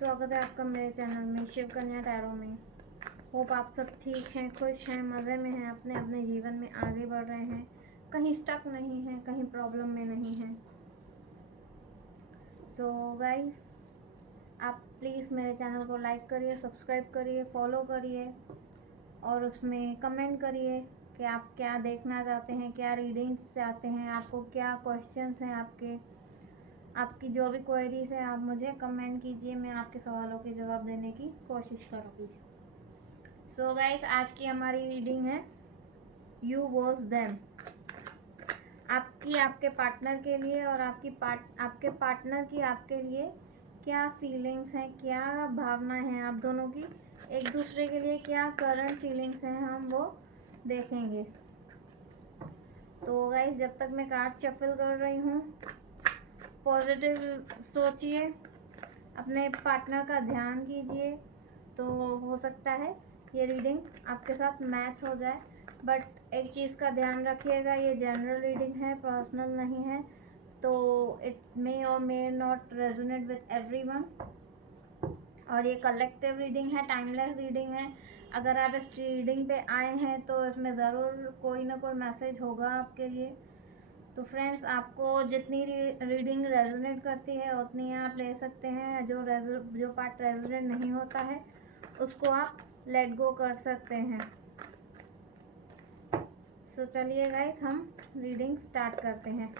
स्वागत है आपका मेरे चैनल में शिव कन्या टैरो में। होप आप सब ठीक हैं, खुश हैं, मज़े में हैं, अपने अपने जीवन में आगे बढ़ रहे हैं, कहीं स्टक नहीं हैं, कहीं प्रॉब्लम में नहीं हैं। सो गाइस, आप प्लीज़ मेरे चैनल को लाइक करिए, सब्सक्राइब करिए, फॉलो करिए और उसमें कमेंट करिए कि आप क्या देखना चाहते हैं, क्या रीडिंग्स चाहते हैं, आपको क्या क्वेश्चंस हैं, आपकी जो भी क्वेरीज है आप मुझे कमेंट कीजिए, मैं आपके सवालों के जवाब देने की कोशिश करूँगी। सो गाइस, आज की हमारी रीडिंग है यू वॉज देम। आपके पार्टनर के लिए और आपके पार्टनर की आपके लिए क्या फीलिंग्स हैं, क्या भावना है आप दोनों की, एक दूसरे के लिए क्या करंट फीलिंग्स हैं, हम वो देखेंगे। तो गाइस, जब तक मैं कार्ड शफल कर रही हूँ, पॉजिटिव सोचिए, अपने पार्टनर का ध्यान कीजिए, तो हो सकता है ये रीडिंग आपके साथ मैच हो जाए। बट एक चीज़ का ध्यान रखिएगा, ये जनरल रीडिंग है, पर्सनल नहीं है, तो इट मे और may not resonate with everyone. और ये कलेक्टिव रीडिंग है, टाइमलेस रीडिंग है। अगर आप इस रीडिंग पे आए हैं तो इसमें ज़रूर कोई ना कोई मैसेज होगा आपके लिए। तो फ्रेंड्स, आपको जितनी रीडिंग रेजोनेट करती है उतनी आप ले सकते हैं। जो पार्ट रेजोनेट नहीं होता है उसको आप लेट गो कर सकते हैं। सो चलिए गाइस, हम रीडिंग स्टार्ट करते हैं।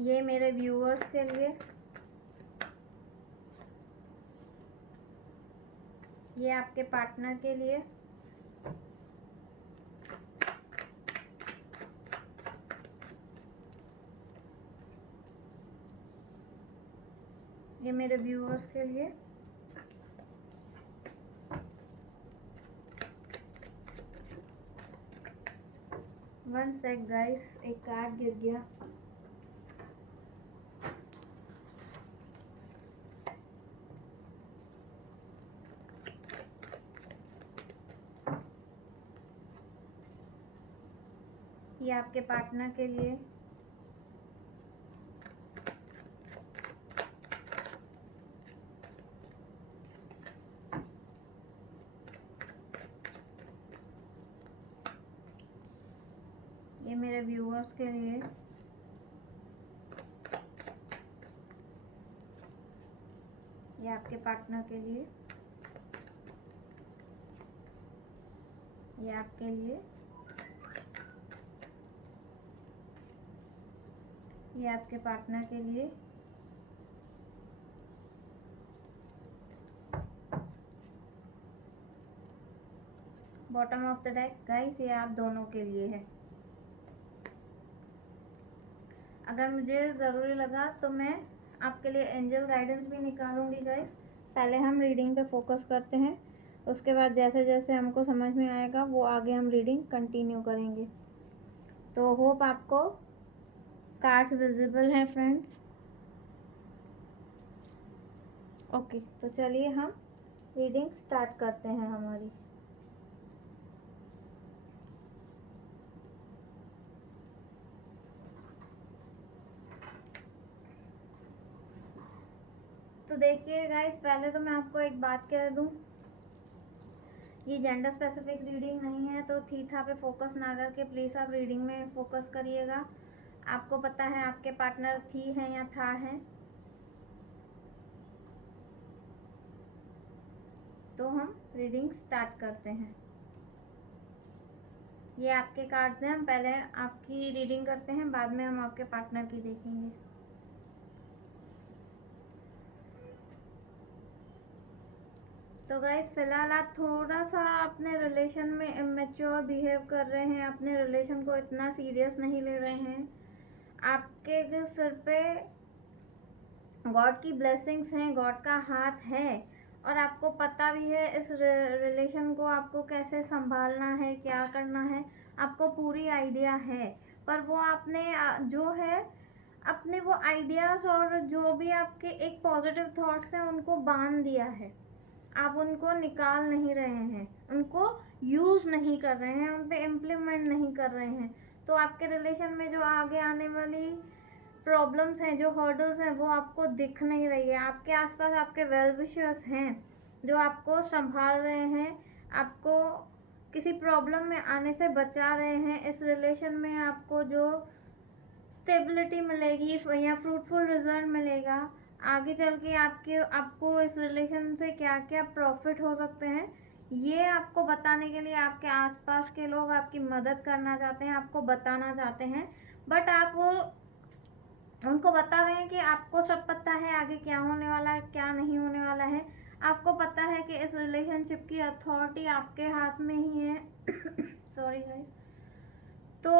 ये मेरे व्यूअर्स के लिए, ये आपके पार्टनर के लिए, ये मेरे व्यूअर्स के लिए, वन सेक गाइस, एक कार्ड गिर गया। ये आपके पार्टनर के लिए, ये मेरे व्यूअर्स के लिए, ये आपके पार्टनर के लिए, ये आपके लिए, ये आपके पार्टनर के लिए, bottom of the deck guys, ये आप दोनों के लिए है। अगर मुझे ज़रूरी लगा तो मैं आपके लिए एंजल गाइडेंस भी निकालूंगी गाइस। पहले हम रीडिंग पे फोकस करते हैं, उसके बाद जैसे जैसे हमको समझ में आएगा वो आगे हम रीडिंग कंटिन्यू करेंगे। तो होप आपको कार्ड्स विजिबल है फ्रेंड्स। ओके, तो चलिए हम रीडिंग स्टार्ट करते हैं हमारी। तो देखिए गाइस, पहले तो मैं आपको एक बात कह दूं, ये जेंडर स्पेसिफिक रीडिंग नहीं है, तो थीथा पे फोकस ना करके प्लीज़ आप रीडिंग में फोकस करिएगा। आपको पता है आपके पार्टनर थी हैं या था है, तो हम रीडिंग स्टार्ट करते हैं। ये आपके कार्ड्स हैं, हम पहले आपकी रीडिंग करते हैं, बाद में हम आपके पार्टनर की देखेंगे। तो गाइस, फिलहाल आप थोड़ा सा अपने रिलेशन में इमेच्योर बिहेव कर रहे हैं, अपने रिलेशन को इतना सीरियस नहीं ले रहे हैं। आपके सिर पे गॉड की ब्लेसिंग्स हैं, गॉड का हाथ है, और आपको पता भी है इस रिलेशन को आपको कैसे संभालना है, क्या करना है, आपको पूरी आइडिया है। पर वो आपने जो है अपने वो आइडियाज़ और जो भी आपके एक पॉजिटिव थॉट्स हैं उनको बांध दिया है। आप उनको निकाल नहीं रहे हैं, उनको यूज़ नहीं कर रहे हैं, उन पे इम्प्लीमेंट नहीं कर रहे हैं। तो आपके रिलेशन में जो आगे आने वाली प्रॉब्लम्स हैं, जो हर्डल्स हैं, वो आपको दिख नहीं रही है। आपके आसपास आपके वेल विशर्स हैं जो आपको संभाल रहे हैं, आपको किसी प्रॉब्लम में आने से बचा रहे हैं। इस रिलेशन में आपको जो स्टेबिलिटी मिलेगी या फ्रूटफुल रिजल्ट मिलेगा, आगे चल के आपको इस रिलेशन से क्या क्या प्रॉफिट हो सकते हैं, ये आपको बताने के लिए आपके आसपास के लोग आपकी मदद करना चाहते हैं, आपको बताना चाहते हैं। बट आप उनको बता रहे हैं कि आपको सब पता है आगे क्या होने वाला है, क्या नहीं होने वाला है। आपको पता है कि इस रिलेशनशिप की अथॉरिटी आपके हाथ में ही है। Sorry guys. तो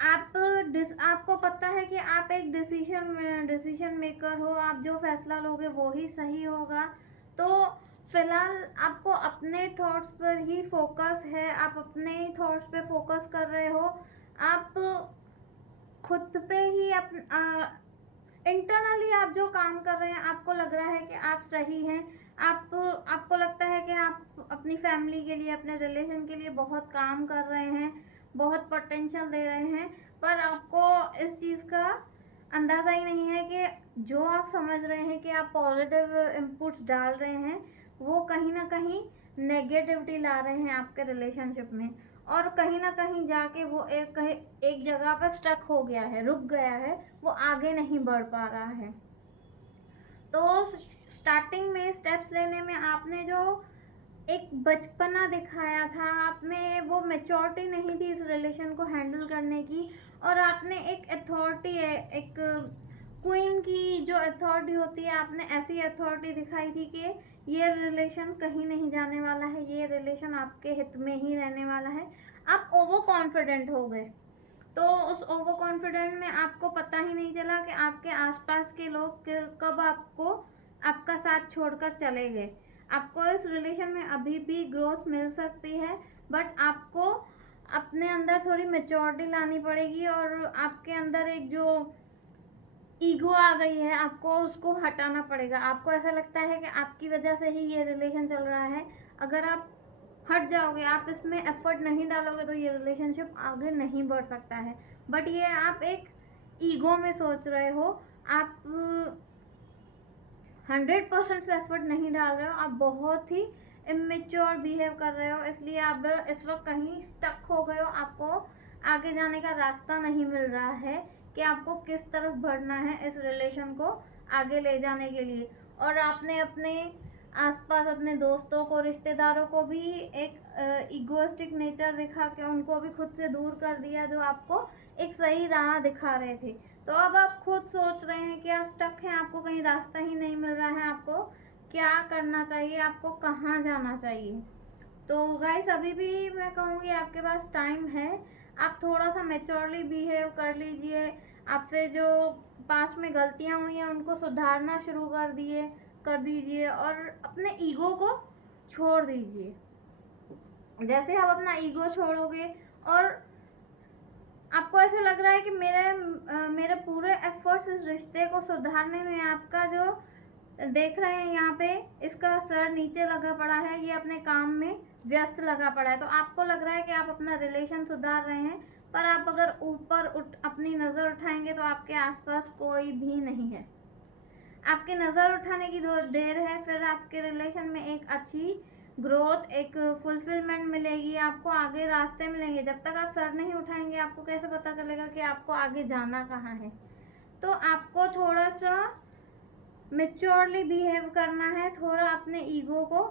आपको पता है कि आप एक डिसीजन मेकर हो, आप जो फैसला लोगे वो ही सही होगा। तो फिलहाल आपको अपने थॉट्स पर ही फोकस है, आप अपने थॉट्स पे फोकस कर रहे हो, आप खुद पे ही इंटरनली आप जो काम कर रहे हैं, आपको लग रहा है कि आप सही हैं। आपको लगता है कि आप अपनी फैमिली के लिए, अपने रिलेशन के लिए बहुत काम कर रहे हैं, बहुत पोटेंशियल दे रहे हैं, पर आपको इस चीज़ का अंदाज़ा ही नहीं है कि जो आप समझ रहे हैं कि आप पॉजिटिव इनपुट्स डाल रहे हैं, वो कहीं ना कहीं नेगेटिविटी ला रहे हैं आपके रिलेशनशिप में, और कहीं ना कहीं जाके वो एक जगह पर स्टक हो गया है, रुक गया है, वो आगे नहीं बढ़ पा रहा है। तो स्टार्टिंग में स्टेप्स लेने में आपने जो एक बचपना दिखाया था, आप में वो मैच्योरिटी नहीं थी इस रिलेशन को हैंडल करने की, और आपने एक अथॉरिटी है, एक क्वीन की जो अथॉरिटी होती है, आपने ऐसी अथॉरिटी दिखाई थी कि ये रिलेशन कहीं नहीं जाने वाला है, ये रिलेशन आपके हित में ही रहने वाला है। आप ओवर कॉन्फिडेंट हो गए। तो उस ओवर कॉन्फिडेंट में आपको पता ही नहीं चला कि आपके आसपास के लोग कब आपका साथ छोड़कर चले गए। आपको इस रिलेशन में अभी भी ग्रोथ मिल सकती है, बट आपको अपने अंदर थोड़ी मेच्योरिटी लानी पड़ेगी, और आपके अंदर एक जो ईगो आ गई है, आपको उसको हटाना पड़ेगा। आपको ऐसा लगता है कि आपकी वजह से ही ये रिलेशन चल रहा है। अगर आप हट जाओगे, आप इसमें एफर्ट नहीं डालोगे, तो ये रिलेशनशिप आगे नहीं बढ़ सकता है। बट ये आप एक ईगो में सोच रहे हो, आप 100% से एफर्ट नहीं डाल रहे हो, आप बहुत ही इमेच्योर बिहेव कर रहे हो, इसलिए आप इस वक्त कहीं स्टक हो गए हो। आपको आगे जाने का रास्ता नहीं मिल रहा है कि आपको किस तरफ बढ़ना है इस रिलेशन को आगे ले जाने के लिए। और आपने अपने आसपास अपने दोस्तों को, रिश्तेदारों को भी एक इगोइस्टिक नेचर दिखा के उनको भी खुद से दूर कर दिया, जो आपको एक सही राह दिखा रहे थे। तो अब आप खुद सोच रहे हैं कि आप स्टक हैं, आपको कहीं रास्ता ही नहीं मिल रहा है, आपको क्या करना चाहिए, आपको कहाँ जाना चाहिए। तो गाइस, अभी भी मैं कहूँगी आपके पास टाइम है, आप थोड़ा सा मेच्योरली बिहेव कर लीजिए। आपसे जो पास्ट में गलतियाँ हुई हैं उनको सुधारना शुरू कर दीजिए, और अपने ईगो को छोड़ दीजिए। जैसे आप अपना ईगो छोड़ोगे, और आपको ऐसा लग रहा है कि मेरे पूरे एफर्ट्स इस रिश्ते को सुधारने में, आपका जो देख रहे हैं यहाँ पे, इसका सर नीचे लगा पड़ा है, ये अपने काम में व्यस्त लगा पड़ा है। तो आपको लग रहा है कि आप अपना रिलेशन सुधार रहे हैं, पर आप अगर ऊपर अपनी नज़र उठाएंगे तो आपके आसपास कोई भी नहीं है। आपकी नज़र उठाने की देर है, फिर आपके रिलेशन में एक अच्छी ग्रोथ, एक फुलफिलमेंट मिलेगी, आपको आगे रास्ते मिलेंगे। जब तक आप सर नहीं उठाएंगे, आपको कैसे पता चलेगा कि आपको आगे जाना कहाँ है। तो आपको थोड़ा सा मेच्योरली बिहेव करना है, थोड़ा अपने ईगो को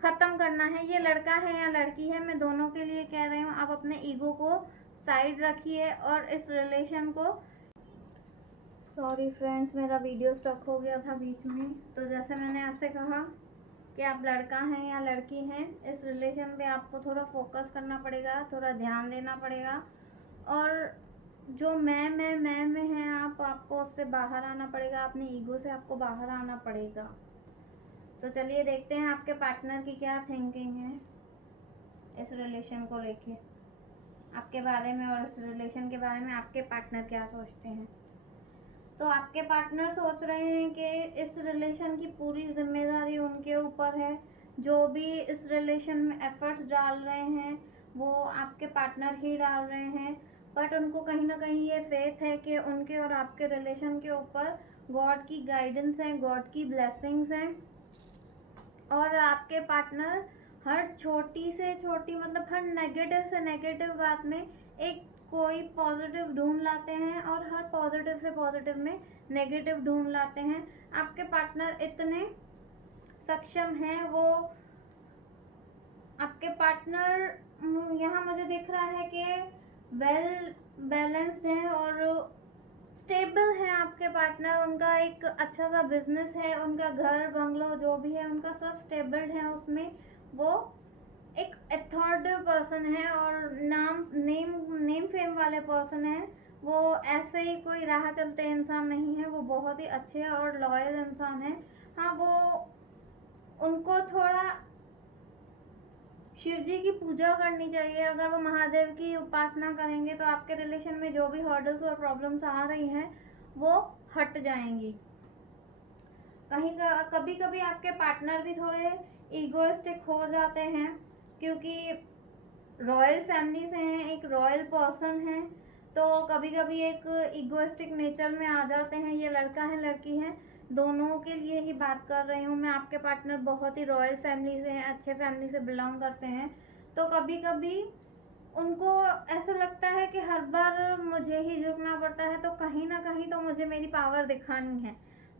ख़त्म करना है। ये लड़का है या लड़की है, मैं दोनों के लिए कह रही हूँ, आप अपने ईगो को साइड रखिए और इस रिलेशन को। सॉरी फ्रेंड्स, मेरा वीडियो स्टॉप हो गया था बीच में। तो जैसे मैंने आपसे कहा कि आप लड़का हैं या लड़की हैं, इस रिलेशन पे आपको थोड़ा फोकस करना पड़ेगा, थोड़ा ध्यान देना पड़ेगा, और जो मैं में है, आपको उससे बाहर आना पड़ेगा, अपनी ईगो से आपको बाहर आना पड़ेगा। तो चलिए देखते हैं आपके पार्टनर की क्या थिंकिंग है इस रिलेशन को लेके, आपके बारे में, और इस रिलेशन के बारे में आपके पार्टनर क्या सोचते हैं। तो आपके पार्टनर सोच रहे हैं कि इस रिलेशन की पूरी जिम्मेदारी उनके ऊपर है, जो भी इस रिलेशन में एफर्ट्स डाल रहे हैं वो आपके पार्टनर ही डाल रहे हैं, बट उनको कहीं ना कहीं ये फेथ है कि उनके और आपके रिलेशन के ऊपर गॉड की गाइडेंस है, गॉड की ब्लेसिंग्स हैं। और आपके पार्टनर हर छोटी से छोटी मतलब हर नेगेटिव से नेगेटिव बात में एक कोई पॉजिटिव ढूंढ लाते हैं और हर पॉजिटिव से पॉजिटिव में नेगेटिव ढूंढ लाते हैं। आपके पार्टनर इतने सक्षम हैं, वो आपके पार्टनर यहाँ मुझे दिख रहा है कि वेल बैलेंस्ड है और स्टेबल है आपके पार्टनर। उनका एक अच्छा सा बिजनेस है, उनका घर बंगलो जो भी है उनका सब स्टेबल है, उसमें वो एक अथॉरिटिव पर्सन है और नेम फेम वाले पर्सन है। वो ऐसे ही कोई राह चलते इंसान नहीं है, वो बहुत ही अच्छे और लॉयल इंसान है। हाँ, वो उनको थोड़ा शिव जी की पूजा करनी चाहिए। अगर वो महादेव की उपासना करेंगे तो आपके रिलेशन में जो भी हर्डल्स और प्रॉब्लम्स आ रही हैं वो हट जाएंगी। कभी कभी आपके पार्टनर भी थोड़े ईगोइस्टिक हो जाते हैं, क्योंकि रॉयल फैमिली से हैं, एक रॉयल पर्सन है, तो कभी कभी एक ईगोइस्टिक नेचर में आ जाते हैं। ये लड़का है लड़की है, दोनों के लिए ही बात कर रही हूँ मैं। आपके पार्टनर बहुत ही रॉयल फैमिली से हैं, अच्छे फैमिली से बिलोंग करते हैं, तो कभी कभी उनको ऐसा लगता है कि हर बार मुझे ही झुकना पड़ता है, तो कहीं ना कहीं तो मुझे मेरी पावर दिखानी है।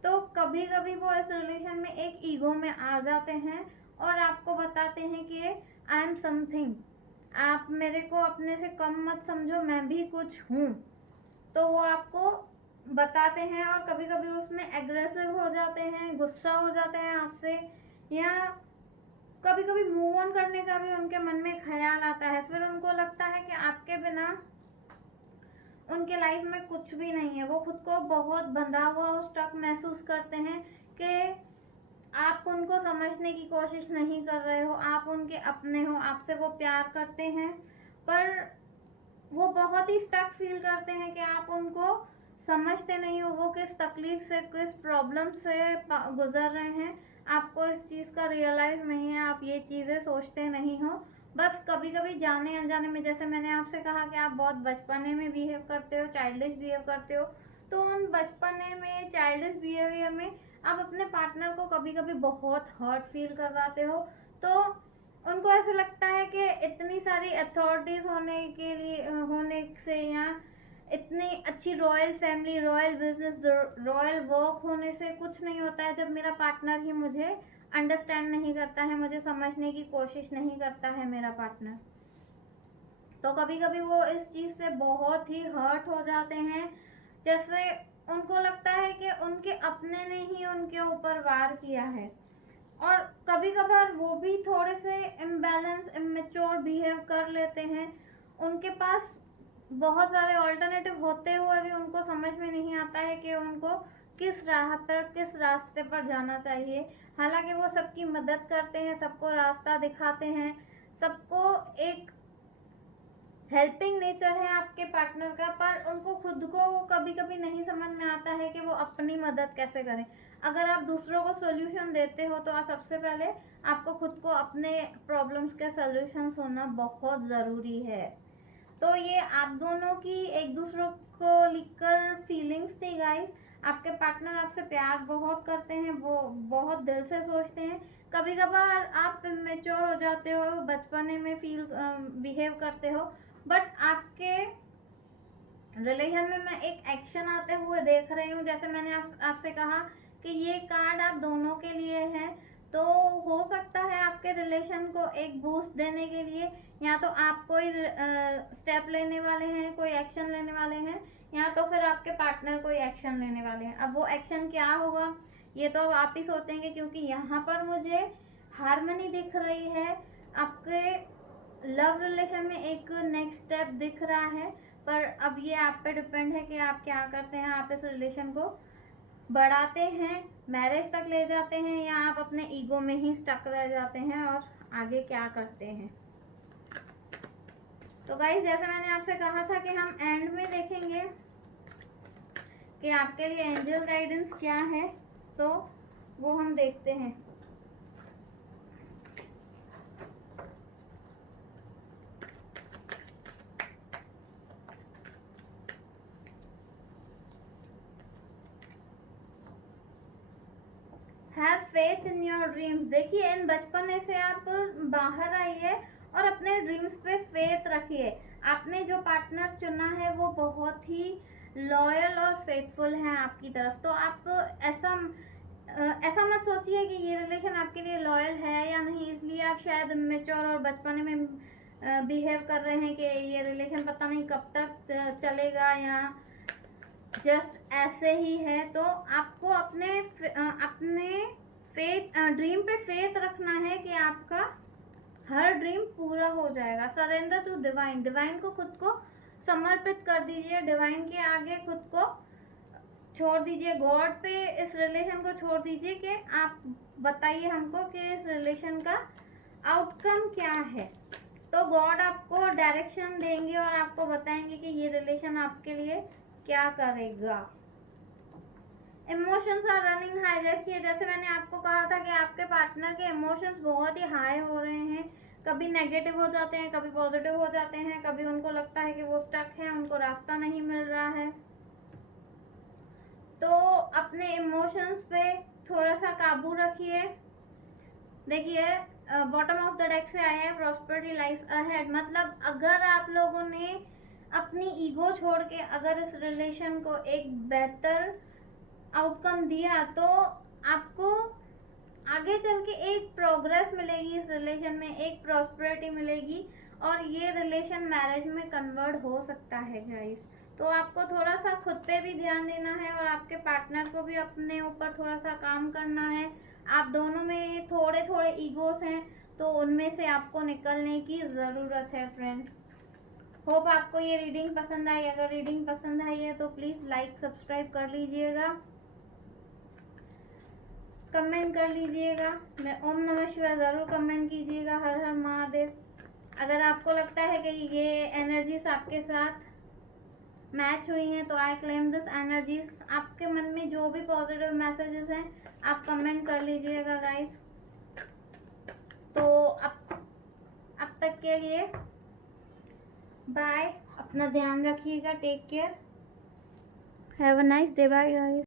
तो कभी कभी वो इस रिलेशन में एक ईगो में आ जाते हैं और आपको बताते हैं कि आई एम समथिंग, आप मेरे को अपने से कम मत समझो, मैं भी कुछ हूँ। तो वो आपको बताते हैं और कभी कभी उसमें एग्रेसिव हो जाते हैं, गुस्सा हो जाते हैं आपसे, या कभी कभी मूव ऑन करने का भी उनके मन में ख्याल आता है। फिर उनको लगता है कि आपके बिना उनके लाइफ में कुछ भी नहीं है। वो खुद को बहुत बंधा हुआ और स्टक महसूस करते हैं कि आप उनको समझने की कोशिश नहीं कर रहे हो, आप उनके अपने हो, आपसे वो प्यार करते हैं, पर वो बहुत ही स्टक फील करते हैं कि आप उनको समझते नहीं हो, वो किस तकलीफ से किस प्रॉब्लम से गुजर रहे हैं, आपको इस चीज़ का रियलाइज नहीं है, आप ये चीज़ें सोचते नहीं हो। बस कभी कभी जाने अनजाने में, जैसे मैंने आपसे कहा कि आप बहुत बचपने में बिहेव करते हो, चाइल्डिश बिहेव करते हो, तो उन बचपने में चाइल्डिश बिहेवियर में आप अपने पार्टनर को कभी कभी बहुत हर्ट फील करवाते हो। तो उनको ऐसा लगता है कि इतनी सारी अथॉरिटीज होने से या इतनी अच्छी royal family, royal business, royal work होने से कुछ नहीं होता है, जब मेरा पार्टनर ही मुझे अंडरस्टैंड नहीं करता है, मुझे समझने की कोशिश नहीं करता है मेरा पार्टनर। तो कभी कभी वो इस चीज़ से बहुत ही हर्ट हो जाते हैं, जैसे उनको लगता है कि उनके अपने ने ही उनके ऊपर वार किया है। और कभी कभार वो भी थोड़े से इम्बैलेंस, इमेच्योर बिहेव कर लेते हैं। उनके पास बहुत सारे ऑल्टरनेटिव होते हुए भी उनको समझ में नहीं आता है कि उनको किस राह पर, किस रास्ते पर जाना चाहिए। हालांकि वो सबकी मदद करते हैं, सबको रास्ता दिखाते हैं, सबको एक हेल्पिंग नेचर है आपके पार्टनर का, पर उनको खुद को कभी कभी नहीं समझ में आता है कि वो अपनी मदद कैसे करें। अगर आप दूसरों को सोल्यूशन देते हो तो आप सबसे पहले आपको खुद को अपने प्रॉब्लम्स के सोल्यूशन होना बहुत ज़रूरी है। तो ये आप दोनों की एक दूसरों को लिखकर फीलिंग्स थी गाइस। आपके पार्टनर आपसे प्यार बहुत करते हैं, वो बहुत दिल से सोचते हैं। कभी कभार आप इमेच्योर हो जाते हो, बचपने में बिहेव करते हो, बट आपके रिलेशन में मैं एक एक्शन आते हुए देख रही हूँ। जैसे मैंने आपसे कहा कि ये कार्ड आप दोनों के लिए है, तो हो सकता है आपके रिलेशन को एक बूस्ट देने के लिए या तो आप कोई स्टेप लेने वाले हैं, कोई एक्शन लेने वाले हैं, या तो फिर आपके पार्टनर कोई एक्शन लेने वाले हैं। अब वो एक्शन क्या होगा ये तो आप ही सोचेंगे, क्योंकि यहाँ पर मुझे हार्मनी दिख रही है। आपके लव रिलेशन में एक नेक्स्ट स्टेप दिख रहा है, पर अब ये आप पे डिपेंड है कि आप क्या करते हैं। आप इस रिलेशन को बढ़ाते हैं, मैरिज तक ले जाते हैं, या आप अपने ईगो में ही स्टक रह जाते हैं और आगे क्या करते हैं। तो गाइस, जैसे मैंने आपसे कहा था कि हम एंड में देखेंगे कि आपके लिए एंजल गाइडेंस क्या है, तो वो हम देखते हैं। Have faith in your dreams. देखिए इन बचपने से आप बाहर आइए और अपने ड्रीम्स पे फेथ रखिए। आपने जो पार्टनर चुना है वो बहुत ही लॉयल और फेथफुल है आपकी तरफ। तो आप ऐसा मत सोचिए कि ये रिलेशन आपके लिए लॉयल है या नहीं, इसलिए आप शायद मेच्योर और बचपने में बिहेव कर रहे हैं कि ये रिलेशन पता नहीं कब तक चलेगा या जस्ट ऐसे ही है। तो आपको अपने फेथ ड्रीम पे फेथ रखना है कि आपका हर ड्रीम पूरा हो जाएगा। Surrender to divine. डिवाइन को खुद को समर्पित कर दीजिए, डिवाइन के आगे खुद को छोड़ दीजिए, गॉड पे इस रिलेशन को छोड़ दीजिए कि आप बताइए हमको कि इस रिलेशन का आउटकम क्या है। तो गॉड आपको डायरेक्शन देंगे और आपको बताएंगे कि ये रिलेशन आपके लिए क्या करेगा। Emotions are running high. देखिए जैसे मैंने आपको कहा था कि आपके पार्टनर के इमोशंस बहुत ही हाई हो रहे हैं, कभी नेगेटिव हो जाते हैं, कभी पॉजिटिव हो जाते हैं, कभी उनको लगता है कि वो स्टक है, उनको रास्ता नहीं मिल रहा है। तो अपने इमोशंस पे थोड़ा सा काबू रखिए। देखिए बॉटम ऑफ द डेक से आया है प्रॉस्पेरिटी लाइज अहेड। मतलब अगर आप लोगों ने अपनी ईगो छोड़ के अगर इस रिलेशन को एक बेहतर आउटकम दिया तो आपको आगे चल के एक प्रोग्रेस मिलेगी इस रिलेशन में, एक प्रॉस्पेरिटी मिलेगी और ये रिलेशन मैरिज में कन्वर्ट हो सकता है गाइस। तो आपको थोड़ा सा खुद पे भी ध्यान देना है और आपके पार्टनर को भी अपने ऊपर थोड़ा सा काम करना है। आप दोनों में थोड़े थोड़े ईगोस हैं तो उनमें से आपको निकलने की ज़रूरत है फ्रेंड्स। होप आपको ये रीडिंग पसंद आई। अगर रीडिंग पसंद आई है तो प्लीज़ लाइक सब्सक्राइब कर लीजिएगा, कमेंट कर लीजिएगा। ओम नमः शिवाय ज़रूर कमेंट कीजिएगा। हर हर महादेव। अगर आपको लगता है कि ये एनर्जीज आपके साथ मैच हुई हैं तो आई क्लेम दिस एनर्जीज। आपके मन में जो भी पॉजिटिव मैसेजेस हैं आप कमेंट कर लीजिएगा गाइस। तो अब तक के लिए बाय। अपना ध्यान रखिएगा। Take care. Have a nice day. Bye guys.